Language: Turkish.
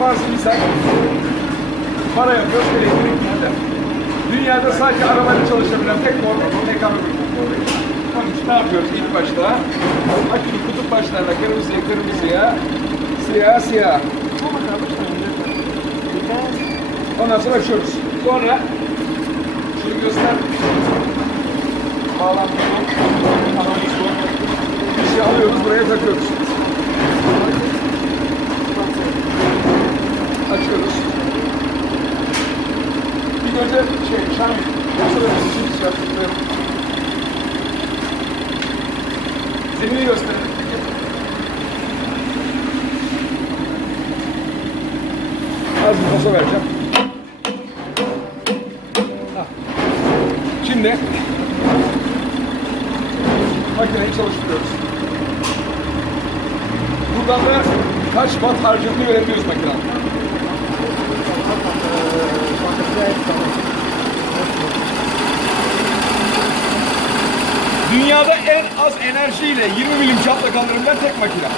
Bazı insan para yapıyor, elektriklerle. Dünyada sadece arabayla çalışabilen tek mekanik motoru. Onun için ne yapıyoruz ilk başta? Akülü kutup başlarına kırmızıya kırmızıya, siyah siyah. Ondan sonra açıyoruz. Sonra şunu göster. Bağlantıyı bir şey alıyoruz, buraya takıyoruz. Açıyoruz. Bir önce şam zemini gösterelim. Az bir posa vereceğim. Şimdi makineyi çalıştırıyoruz. Buradan da kaç watt harcadığını görebiliyoruz makinenin. Dünyada en az enerjiyle 20 milim çapla kaldırabilen tek makine.